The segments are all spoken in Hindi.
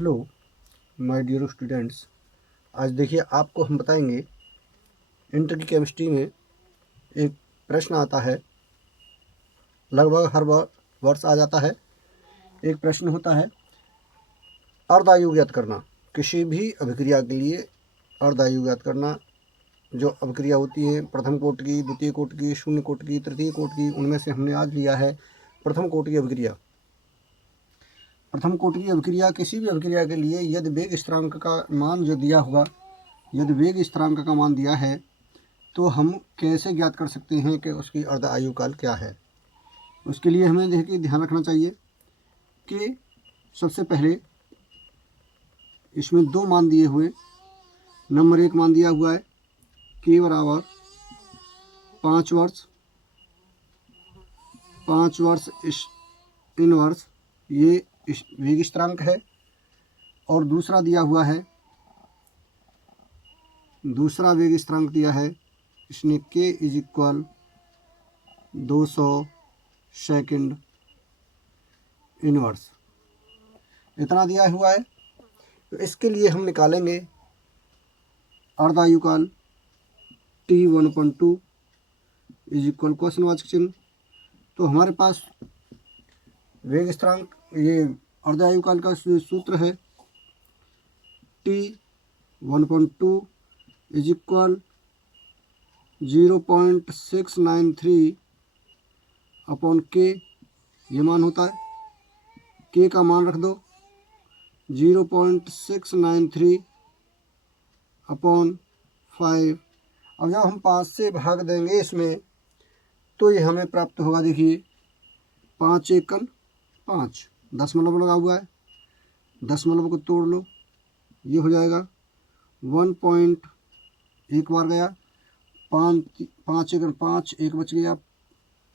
Hello my dear students. आज देखिए आपको हम बताएंगे इंटर की केमिस्ट्री में एक प्रश्न आता है, लगभग हर वर्ष आ जाता है। एक प्रश्न होता है अर्धायु ज्ञात करना। किसी भी अभिक्रिया के लिए अर्धायु ज्ञात करना। जो अभिक्रिया होती है प्रथम कोटि की, द्वितीय कोटि की, शून्य कोटि की, तृतीय कोटि की, उनमें से हमने आज लिया है प्रथम कोटि की अभिक्रिया। प्रथम कोटि की अभिक्रिया किसी भी अभिक्रिया के लिए यदि वेग स्थिरांक का मान जो दिया होगा, यदि वेग स्थिरांक का मान दिया है तो हम कैसे ज्ञात कर सकते हैं कि उसकी अर्ध आयु काल क्या है। उसके लिए हमें देखिए ध्यान रखना चाहिए कि सबसे पहले इसमें दो मान दिए हुए। नंबर एक मान दिया हुआ है के बराबर 5 वर्ष, 5 वर्ष इनवर्स, ये वेग स्थिरांक है। और दूसरा दिया हुआ है, दूसरा वेग स्थिरांक दिया है इसने के इज इक्वल 200 सेकंड इनवर्स, इतना दिया हुआ है। तो इसके लिए हम निकालेंगे अर्धायु काल T1.2 इज इक्वल क्वेश्चनवाचक चिन्ह। तो हमारे पास वेग स्थिरांक, ये अर्धायु काल का सूत्र है T1.2 इज इक्वल 0.693 अपॉन के, ये मान होता है। के का मान रख दो 0.693 अपॉन 5। अब जब हम 5 से भाग देंगे इसमें तो ये हमें प्राप्त होगा। देखिए 5 एकन 5, दशमलव लगा हुआ है, दशमलव को तोड़ लो, ये हो जाएगा 1 एक बार गया, 5 एकन 5, एक बच गया,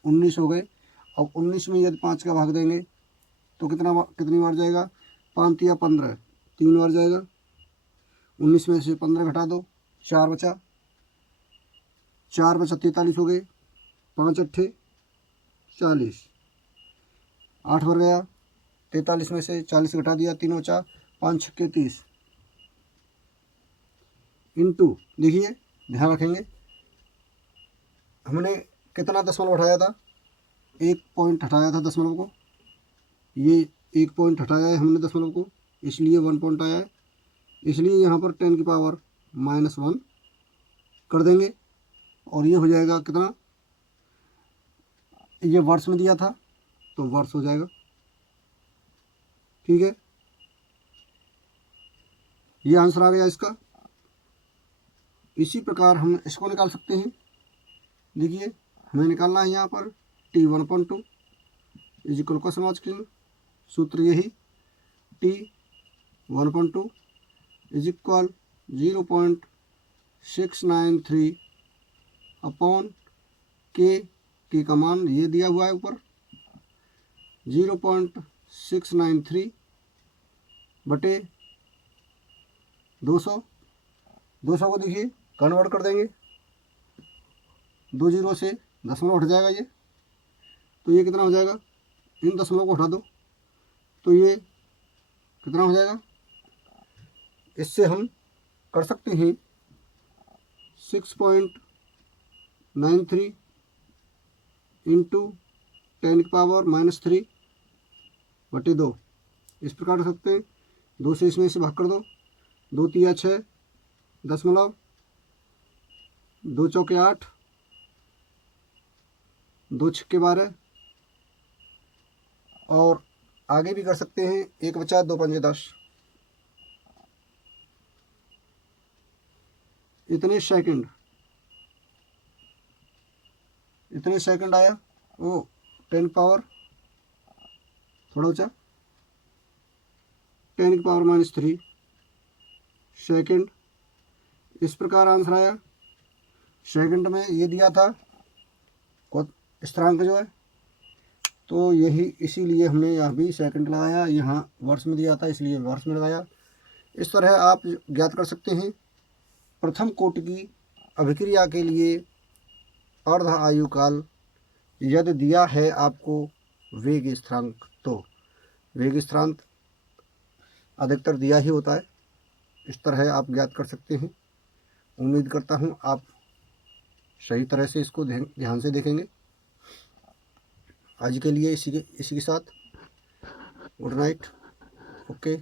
19 हो गए। अब 19 में यदि 5 का भाग देंगे तो कितनी बार जाएगा, 5 या 15, 3 बार जाएगा। 19 में से 15 घटा दो, 4 बचा, 43 हो गए, 5 अट्ठे 40, 8 बार गया, 43 में से 40 घटा दिया, 3 बचा, 5 छक्के 30 इंटू, देखिए ध्यान रखेंगे हमने कितना दशमलव हटाया था, 1 पॉइंट हटाया था दशमलव को, ये 1 पॉइंट हटाया है हमने दशमलव को, इसलिए 1 पॉइंट आया है। इसलिए यहाँ पर 10 की पावर -1 कर देंगे और ये हो जाएगा कितना, ये वर्ष में दिया था तो वर्ष हो जाएगा। ठीक है, ये आंसर आ गया इसका। इसी प्रकार हम इसको निकाल सकते हैं। देखिए हमें निकालना है यहाँ पर T1.2 इज इक्वल क्वेश्चनवाचक चिन्ह, सूत्र यही T1.2 इज इक्वल 0.693 अपॉन के का मान ये दिया हुआ है ऊपर 0.693 बटे 200। 200 को देखिए कन्वर्ट कर देंगे, 2 जीरो से दशमलव हट जाएगा ये, तो ये कितना हो जाएगा, इन दशमलव को हटा दो तो ये कितना हो जाएगा। इससे हम कर सकते हैं 6.93 इंटू 10 की पावर -3 बटे 2, इस प्रकार कर सकते हैं। 2 से इसमें से भाग कर दो, 2 तिया 6 दशमलव, 2 चौके 8, 2 छक्के 12, और आगे भी कर सकते हैं, 1 बचा, 2 पंजे 10, इतने सेकंड आया। वो 10 पावर थोड़ा ऊँचा, 10 की पावर -3 सेकंड, इस प्रकार आंसर आया। सेकंड में ये दिया था स्थिरांक जो है, तो यही इसीलिए हमने यहाँ भी सेकंड लगाया, यहाँ वर्ष में दिया था इसलिए वर्ष में लगाया। इस तरह आप ज्ञात कर सकते हैं प्रथम कोटि की अभिक्रिया के लिए अर्ध आयु काल यदि दिया है आपको वेग स्थिरांक। तो वेग स्थिरांक अधिकतर दिया ही होता है। इस तरह आप ज्ञात कर सकते हैं। उम्मीद करता हूँ आप सही तरह से इसको ध्यान से देखेंगे। आज के लिए इसी के साथ गुड नाइट। ओके।